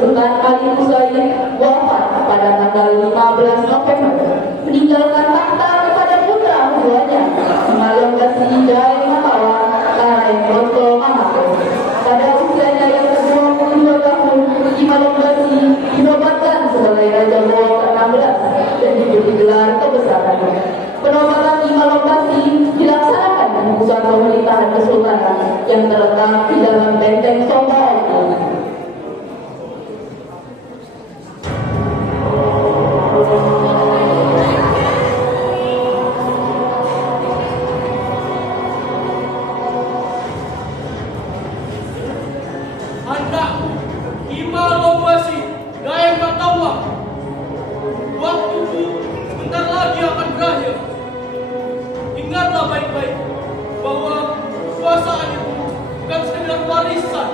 Sultan Ali Musaid wafat pada tanggal 15 November, meninggalkan tahta kepada putra keduanya, Malonggasi Jai Matawa Tarai Broto Mahathir. Pada usianya yang ke-22 tahun, Malonggasi dinobatkan sebagai Raja Goa ke-16 dan diberi gelar kebesaran. Penobatan Malonggasi dilaksanakan di pusat pemerintahan kesultanan yang terletak di dalam benteng Sombong. Ingatlah baik-baik bahwa kekuasaan itu bukan sekedar warisan,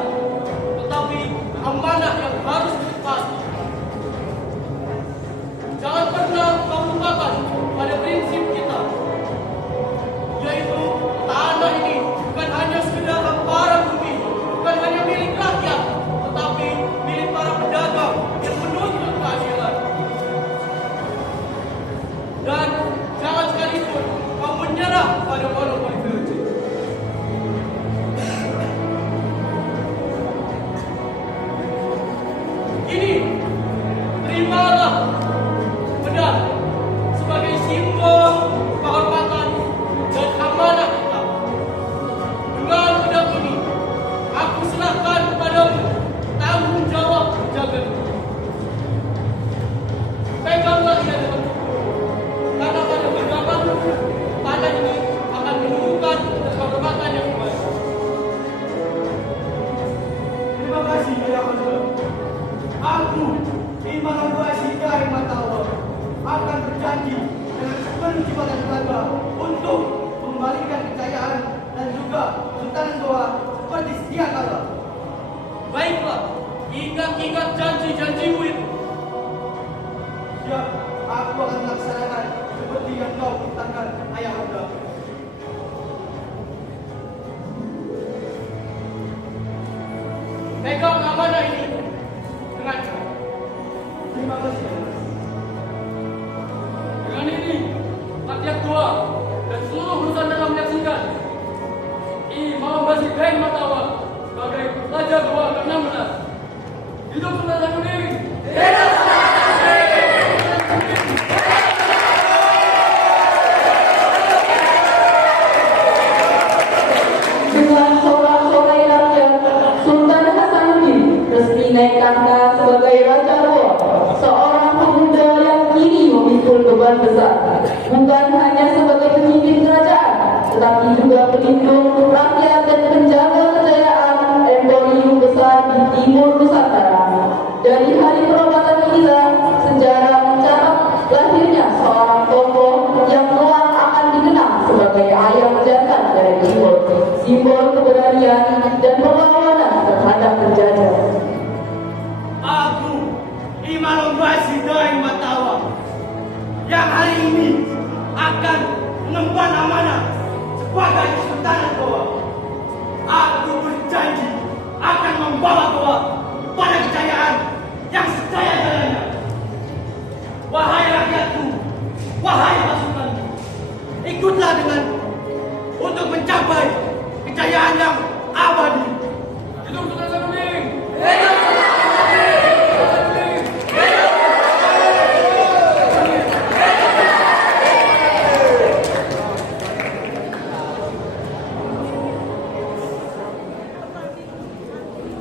tetapi amanah yang harus ditepati. Jangan pernah kau lupakan pada prinsip kita, yaitu tanah ini bukan hanya sekedar hamparan bumi, bukan hanya milik rakyat, tetapi milik para pedagang yang menuntut keadilan. Dan jangan sekalipun kau menyerah pada monopoli virgin. Ini, terimalah pedang sebagai simbol kehormatan dan amanah kita. Dengan pedang ini, aku serahkan kepadamu tanggung jawab menjaganya. Peganglah ia dengan karena pada bergabung tanah ini akan menumbuhkan kehormatan yang baik. Terima kasih Ayah Anda. Aku, Malonggasi Jai Matawa, akan berjanji dengan sepenuh jiwa dan tenaga untuk mengembalikan kejayaan dan juga Sultanan Goa seperti sedia kala. Baiklah, ingat-ingat janji-janjimu itu. Siap, aku akan melaksanakan seperti yang kau katakan, Ayah Anda. Pegang amanah ini dengan Terima kasih. dengan ini, rakyat Goa dan seluruh Nusantara menyaksikan Malonggasi Jai Matawa sebagai Raja Goa ke-16. Hidup Sultan Hasanuddin! Dengan sorak-sorai rakyat, Sultan Hasanuddin resmi naik tangga sebagai Raja Goa, seorang pemuda yang kini memikul beban besar, bukan hanya sebagai pemimpin kerajaan, tetapi juga pelindung rakyat dan penjaga kejayaan emporium besar di timur Nusantara. Dari hari penobatan inilah sejarah mencatat lahirnya seorang tokoh yang kelak akan dikenang sebagai ayah jantan dari timur, simbol keberanian dan perlawanan terhadap penjajah. Aku, Malonggasi Jai Matawa, yang hari ini akan mengemban amanah sebagai Sultanan Goa. Aku berjanji akan membawa Goa pada kejayaan yang sejaya-jayanya. Wahai rakyatku, wahai pasukanku, ikutlah denganku untuk mencapai kejayaan yang abadi. Hidup Sultan Hasanuddin!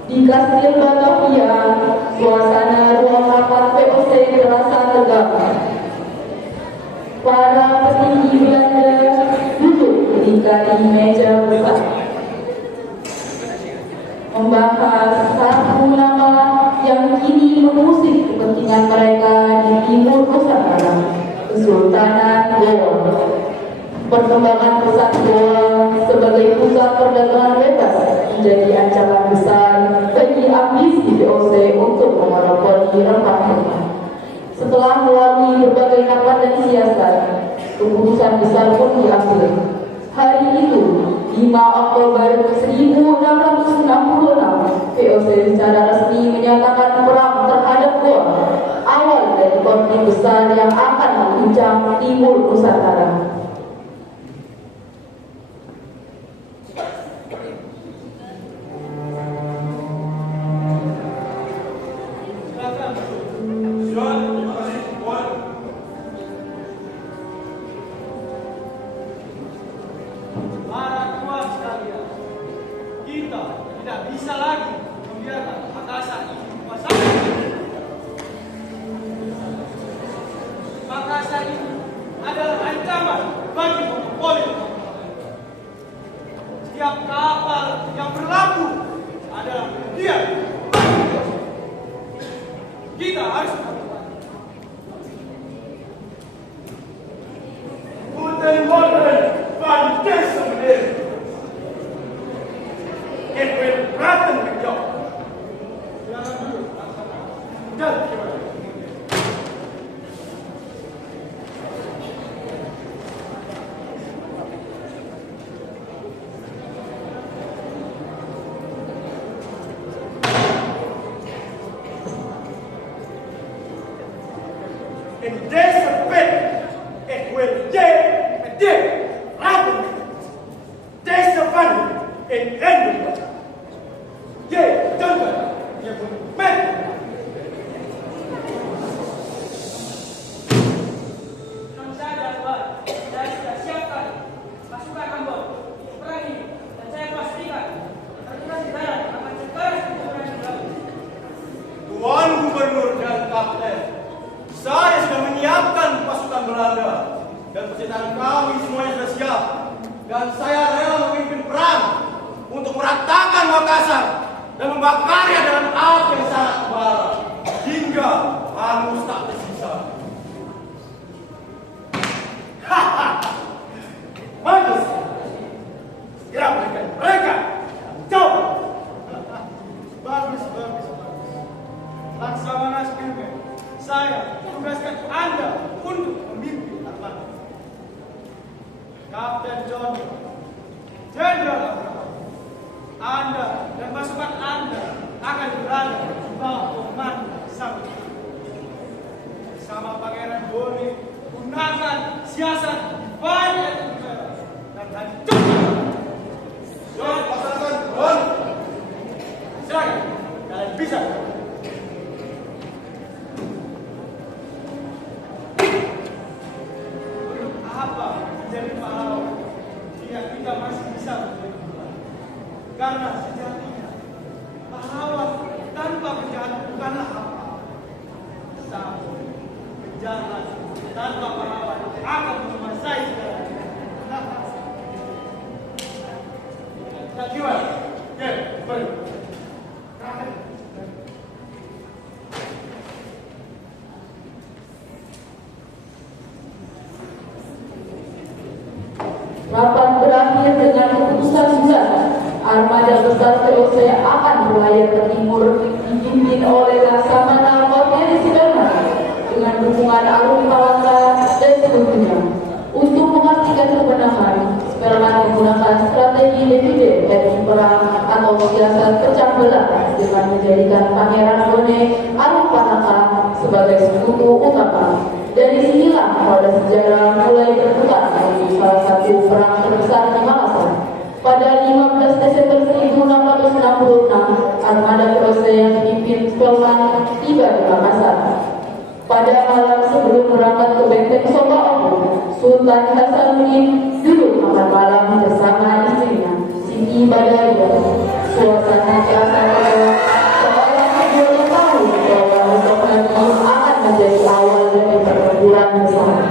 Di Kastil Batavia, suasana ruang rapat VOC terasa tegang. Para petinggi Belanda duduk melingkari meja besar, membahas satu nama yang kini mengusik kepentingan mereka di timur Nusantara, Kesultanan Goa. Perkembangan pusat Goa sebagai pusat perdagangan bebas menjadi ancaman besar bagi ambisi VOC untuk memonopoli rempah-rempah. Setelah melalui berbagai rapat dan siasat, keputusan besar pun diambil. Hari itu, 5 Oktober 1666, VOC secara resmi menyatakan perang konflik besar yang akan mengguncang timur Nusantara. Para tuan sekalian, kita tidak bisa lagi membiarkan Makassar ini dikuasai. Makassar ini adalah ancaman bagi monopoli. Setiap kapal yang berlabuh adalah kerugian. Kita harus melakukan. Guten Morgen, van deze meneer. Ik wil praten met jou. Jangan dulu. Dan gimana? In deze pit, ik wil jij met dit praten. Deze van in Engeland. Jij, Duncan, je moet met. Tenang saja, Tuan. Saya sudah siapkan pasukan Ambon, perangi, dan saya pastikan pertempuran di barat akan sekeras pertempuran di laut. Tuan Gubernur dan Kapten, saya sudah menyiapkan pasukan Belanda dan persenjataan kami semuanya sudah siap. Dan saya rela memimpin perang untuk meratakan Makassar dan membakarnya dengan api yang sangat membara hingga hangus tak tersisa. Hahaha, bagus. Segera berikan mereka. Coba. Bagus. Laksamana Spielberg, saya tugaskan Anda untuk memimpin armada. Kapten John, Jenderal Abraham, Anda dan pasukan Anda akan berada di bawah komando sang bersama Pangeran Boni. Gunakan siasat divide and conquer dan hancurkan. John, laksanakan, John. Silakan, kalian bisa. Apa menjadi pahlawan jika kita masih bisa menjadi pahlawan? Karena sejatinya pahlawan tanpa penjahat bukanlah apa. Sama penjahat tanpa pahlawan akan menguasai segalanya. Tak gimana? Ya, pergi. Rapat berakhir dengan keputusan bulan armada besar VOC akan berlayar ke timur dipimpin oleh Laksamana Korneli Sudarman dengan dukungan Arun Palangga dan sekutunya. Untuk memastikan kemenangan, Superman menggunakan strategi divide and perang atau siasat pecah belah dengan menjadikan Pangeran Bone Arun Palangga sebagai sekutu utama. Dari sinilah roda sejarah mulai berputar menuju salah satu perang terbesar di Makassar. Pada 15 Desember 1666, armada VOC yang dipimpin Spelman tiba di Makassar. Pada malam sebelum berangkat ke Benteng Sokoabu, Sultan Hasanuddin duduk makan malam bersama istrinya, Siti Badariah. Suasana terasa bahwa seorang keduanya tahu bahwa besok pagi akan menjadi awal dari pertempuran besar.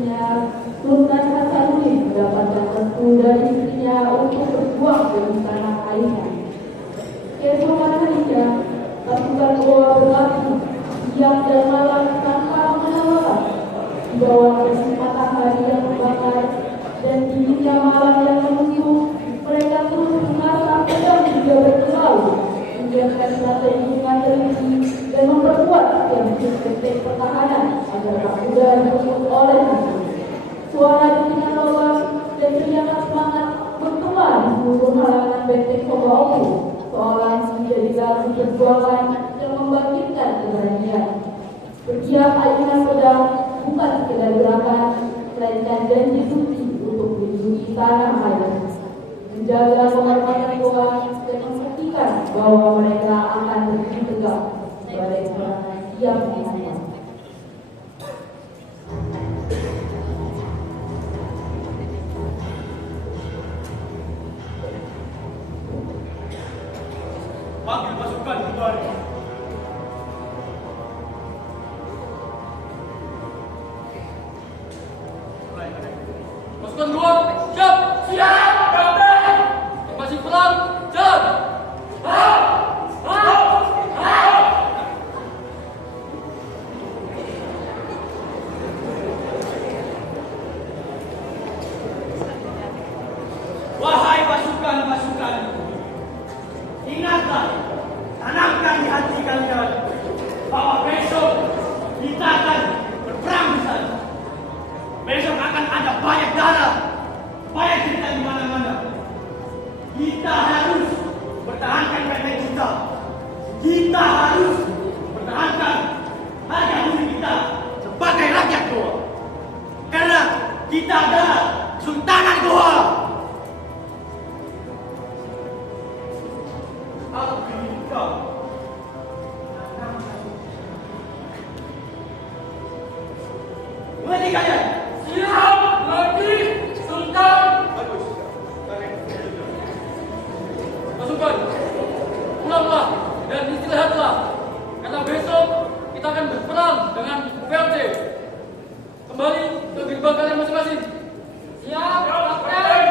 istrinya Sultan Hasanuddin mendapatkan restu dari istrinya untuk berjuang demi tanah airnya. Keesokan harinya, pasukan Goa berlatih siang dan malam tanpa mengenal di bawah terik matahari yang membakar dan dinginnya malam yang menusuk. Mereka terus mengasah pedang hingga berkilau, menyiapkan strategi mengatasi dan memperkuat yang sistem pertahanan agar tak mudah diusut oleh musuh. Suara dentingan lobang dan teriakan semangat bergema di seluruh halangan benteng Sobaoku, seolah menjadi lagu perjuangan yang membangkitkan keberanian. Berkiak ayunan pedang bukan sekedar gerakan, melainkan janji suci untuk melindungi tanah air, menjaga kehormatan Goa dan memastikan bahwa mereka akan berdiri tegak sebagai serangan siap menyerang. Panggil pasukan kembali. Pasukan Goa, siap! Siap! Kapten! Masih perang, siap! Wahai pasukan-pasukan, ingatlah, tanamkan di hati kalian bahwa besok kita akan berperang di sana. Besok akan ada banyak darah, banyak cerita di mana-mana. Kita harus pertahankan benteng kita. Kita harus pertahankan harga diri kita sebagai rakyat Goa. Karena kita adalah Sultanan Goa. Aku ingin kau mengerti kalian? Siap! Lagi! Sultan! Pasukan, pulanglah dan istirahatlah, karena besok kita akan berperang dengan VOC. Kembali ke gerbang kalian masing-masing. Siap, Kapten!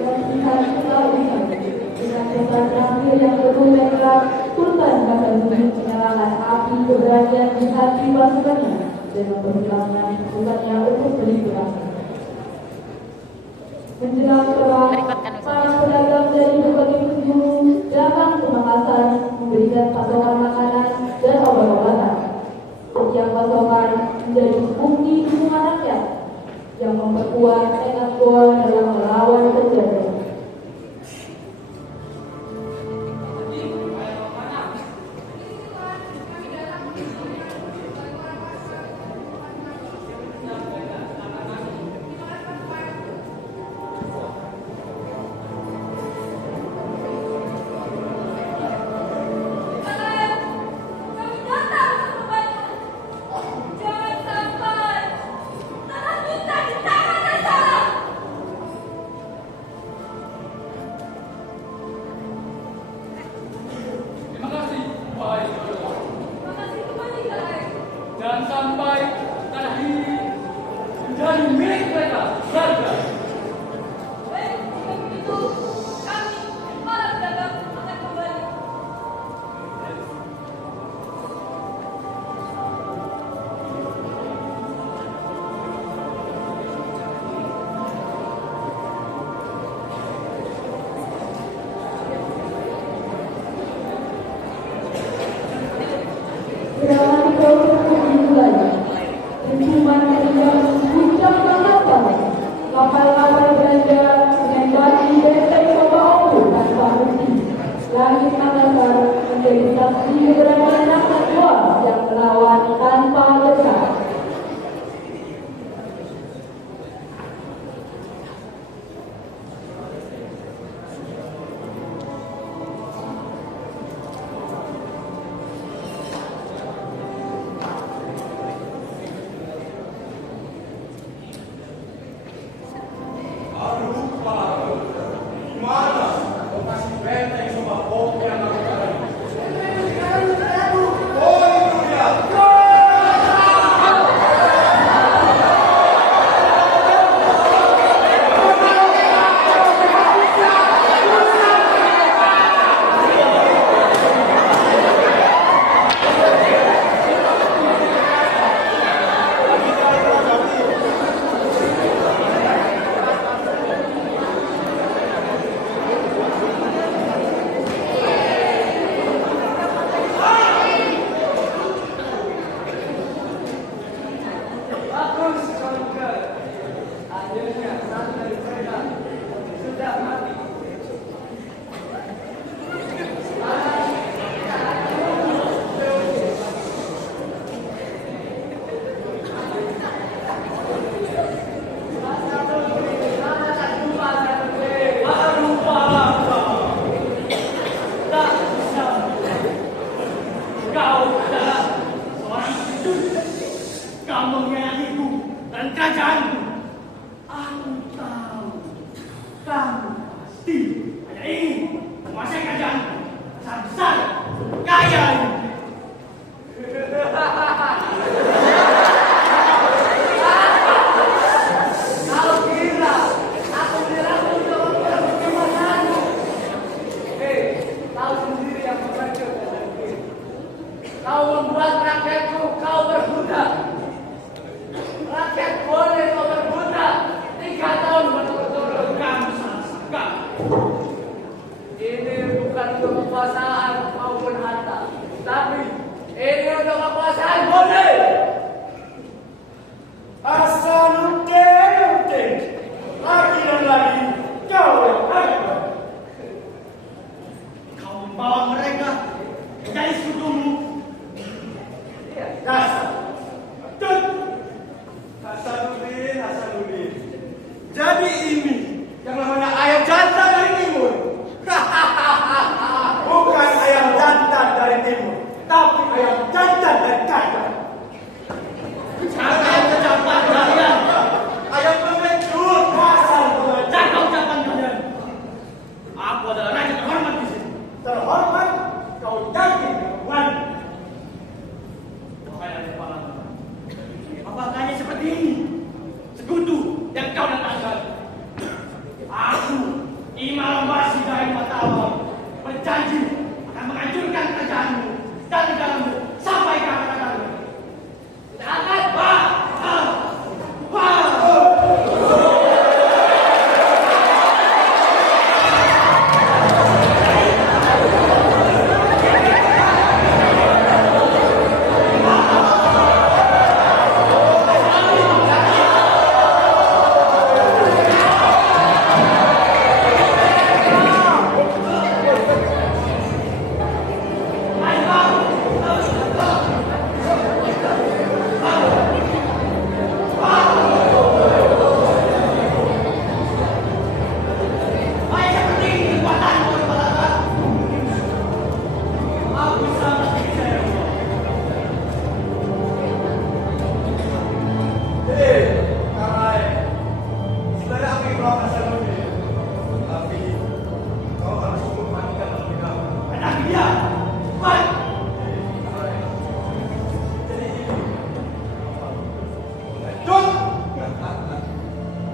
Latihan kelawian dengan pesan terakhir yang berbeda, Sultan Hasanuddin menyalakan api keberanian di hati pasukannya dan mempersilahkan pasukannya untuk beristirahat. Menjelang perang, para pedagang dari berbagai penjuru datang ke Makassar memberikan pasokan makanan dan obat-obatan. Setiap pasokan menjadi bukti dukungan rakyat yang memperkuat tekad Goa dalam melawan penjajah. Dan sampai tanah ini menjadi milik mereka, warga. Baik, jika begitu, kami, para pedagang, akan kembali. Serangan proses dimulai. Penciuman ketiga puncak mengapa kapal-kapal belanda menembaki benteng Sobaoku tanpa henti. Langit Makassar menjadi saksi keberanian rakyat Goa yang melawan tanpa lekat. Oh, itu dia. kau mengkhianatiku dan kerajaanku. Aku tahu kamu pasti hanya ingin menguasai kerajaanku besar-besar kaya ini. Kau kira aku menyerahmu untuk merebut kekuasaanmu? Kau sendiri yang menghancurkan negeri. Kau membuat rakyatku kau berbudak. Rakyat boleh kau berbudak 3 tahun berturut-turut. Kamu salah sangka. Ini bukan untuk kekuasaan maupun harta, tapi ini untuk kekuasaan boleh. Hasanuddin, lagi dan lagi kau yang hebat. Kau membawa mereka menjadi sekutumu. Dasar betul. Hasanuddin. Jadi ini yang namanya ayam jantan dari timur. Bukan ayam jantan dari timur, tapi ayam jantan dari kaya. Jangan ucapan kalian. Ayam pengecut. Asal jaga ucapan kalian. Aku adalah raja terhormat di sini. Terhormat? Kau yakin dengan wahai raja Palembang. Apakah hanya seperti ini? Sekutu yang kau datangkan. Aku, Imam Basi dari Matawang, berjanji akan menghancurkan kerajaanmu dan negaramu sampai ke akar-akarmu. Jangan, Wah!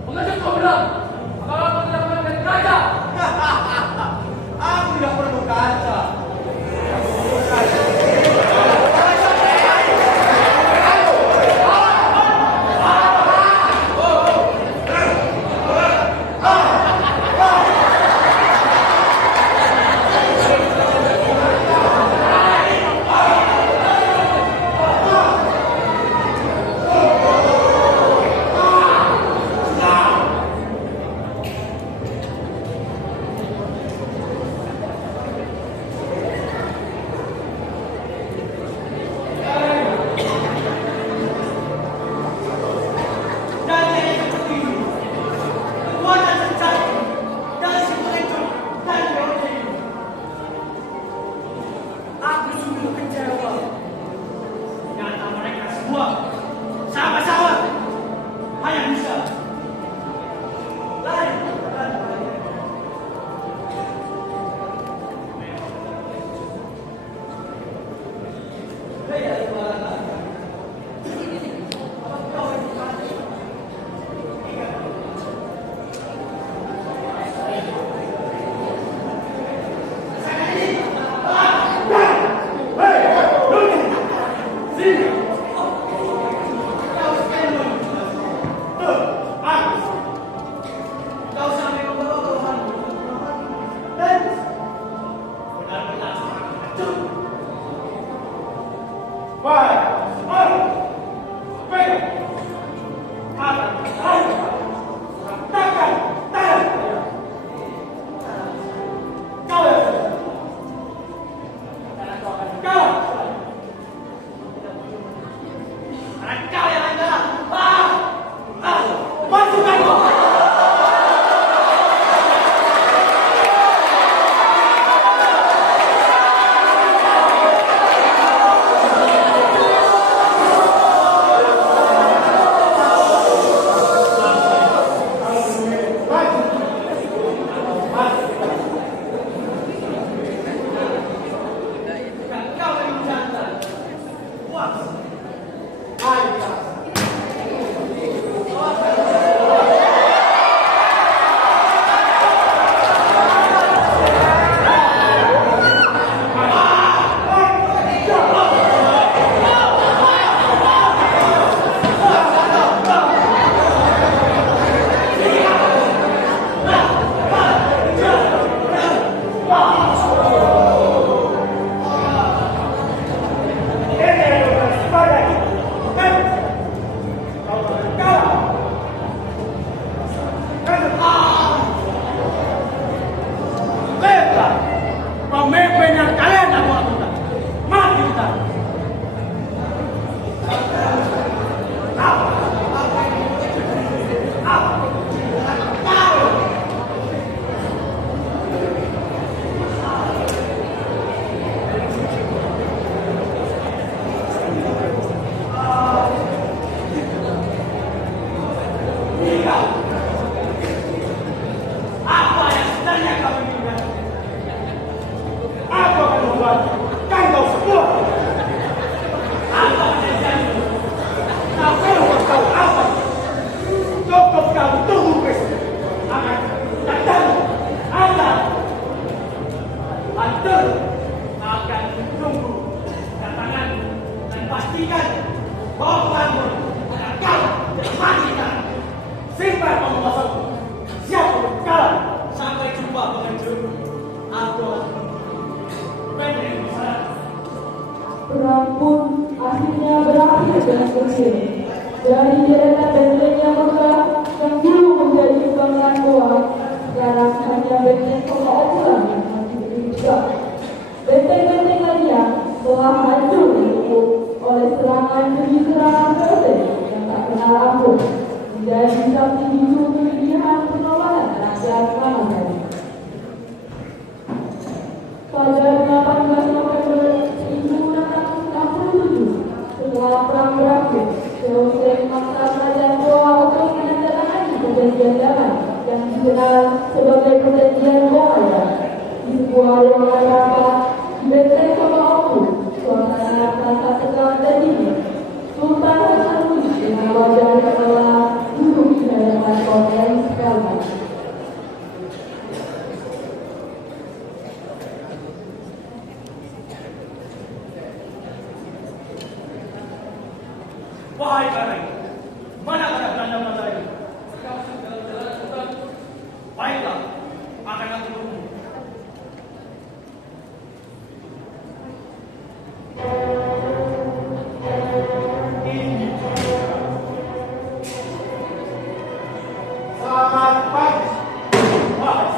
mengecut kau bilang. Apakah kau tidak pernah menjadi raja? Aku tidak perlu kaca. mengabaikan kau semua. Apa kejadianmu? Tapi kau tahu apa? Cukup kau tunggu besok. Akan datang anak. Antum akan menunggu kedatangan dan pastikan bahwa kamu akan kalah dan matikan. Simpan penguasa. Siap untuk kalah. Sampai jumpa pengecut. Aku akan pendek besar. Perang pun akhirnya berakhir dengan berhasil. Dari deretan benteng yang megah yang dulu menjadi kebanggaan Goa, sekarang hanya benteng Pengaokulan yang masih berdiam. Benteng-benteng lainnya telah hancur dikepung oleh serangan demi serangan benteng yang tak kenal ampun, menjadi saksi bisu kelebihan perlawanan rakyat lama tadi. Pada 18 November 1667, setelah perang berakhir, Seosen memaksa kerajaan Goa untuk menandatangani perjanjian damai yang dikenal sebagai perjanjian Goa. Di sebuah ruangan rapat di benteng Pengaoku, suasana terasa tegang dan dingin. Sultan Hasanuddin dengan wajah terbelah duduk di hadapan Kolonel Skalman. Wahai Karai, mana ada Belanda ini? Sekarang dalam jalan Sultan. Baiklah, akan aku tunggu. Ini. Selamat pagi. Wahai.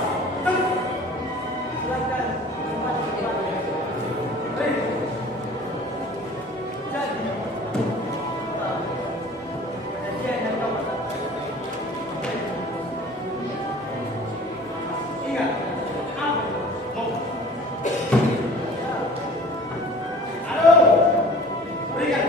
Silakan. Jadi, Perjanjian yang kau katakan. ingat, aku mau. Halo, berikan.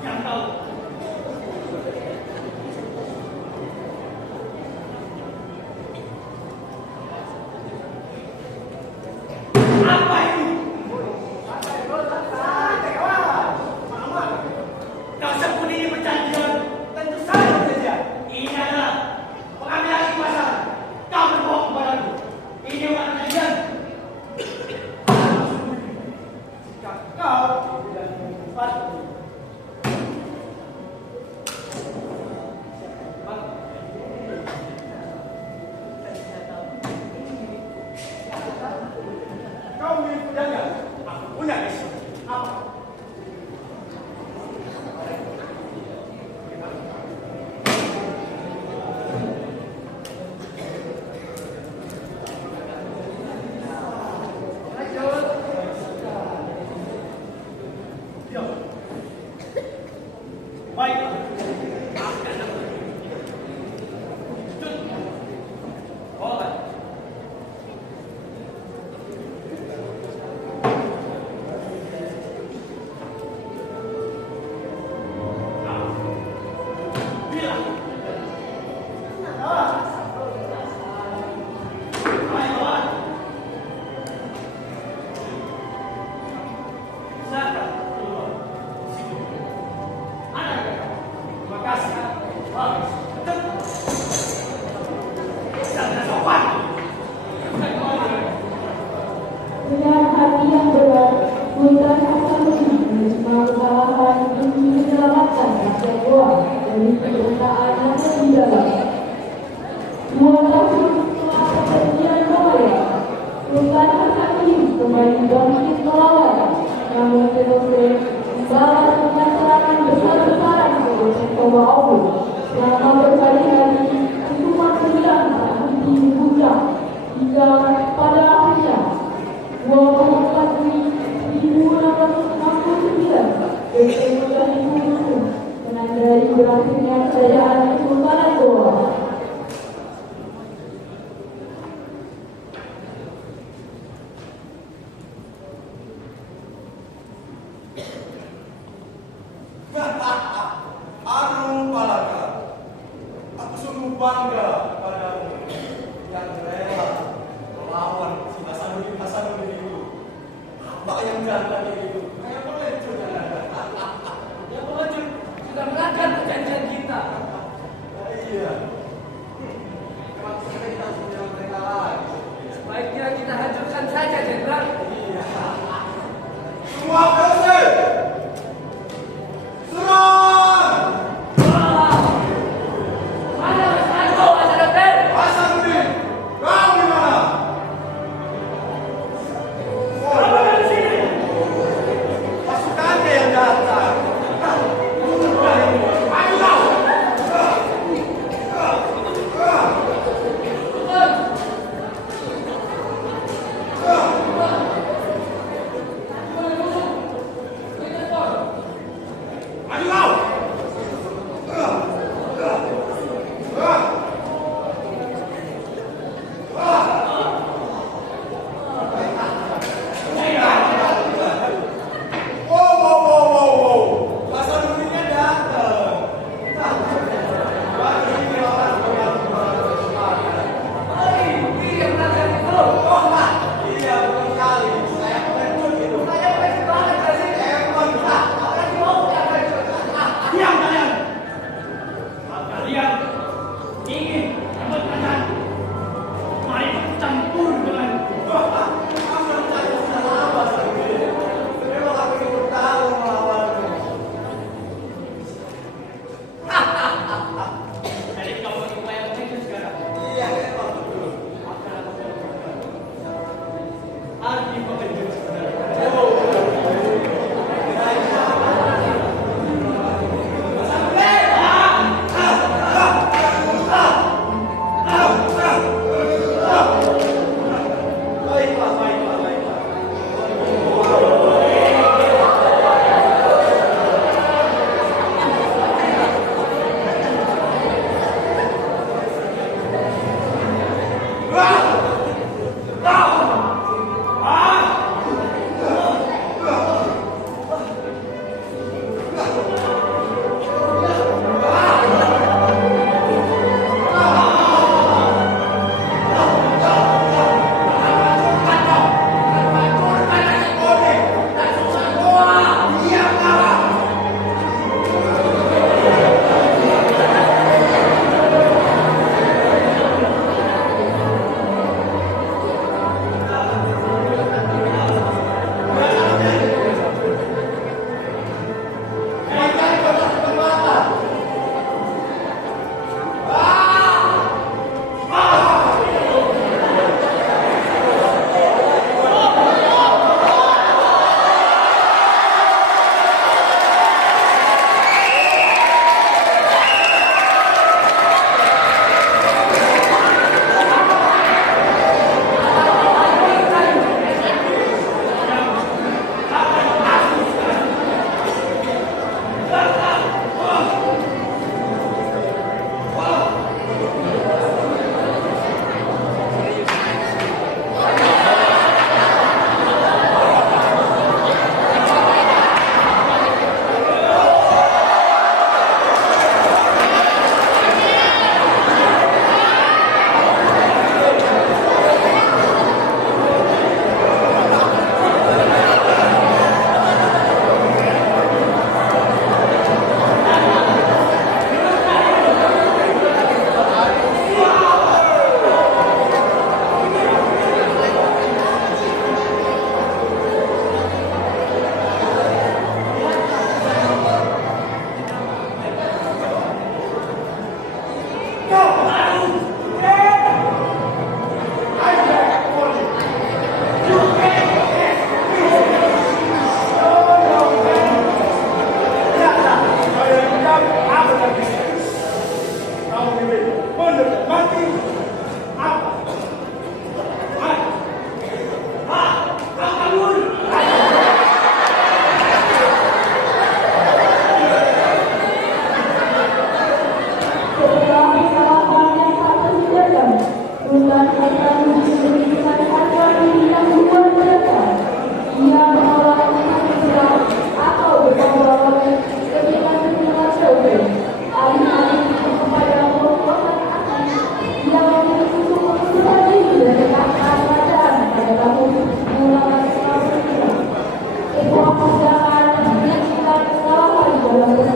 Yang tahu. Apa ini? Kau sembunyi perjanjian. Tentu saja perjanjian. Ini adalah pengambilan kekuasaan. Kau berbohong kepadaku. Ini bukan perjanjian. Jika kau tidak membuat kau milik pedagang. Aku punya isu. Apa? Diam. Baiklah. Akan aku. Tut. Boleh. Bilang. Baiklah. Silakan keluar. Situ. Anak kakak. Terima kasih. Bagus. Jangan sopan. Dengan hati yang berat, Sultan Hasanuddin menerima kesalahan demi menyelamatkan rakyat Goa dari penderitaan yang lebih dalam. 2 tahun setelah perjanjian Goa, Sultan Hasanuddin kembali bangkit melawan, namun Seosen Begitu mudah dibunuh, menandai berakhirnya kerajaan Kesultanan Goa. Arung Palaka, aku sungguh bangga padamu yang rela melawan si Hasanuddin itu. Apa yang jalan itu? Kayak pengecut Yang pengecut sudah melanggar perjanjian kita. Iya. Kenapa kita sudah mereka lagi? Sebaiknya kita hancurkan saja, Jenderal. Iya. Semua berhasil. Serang! Mana Mas Marco,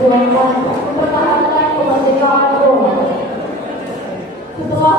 memperjuangkan, mempertahankan kemerdekaan Roma. Setelah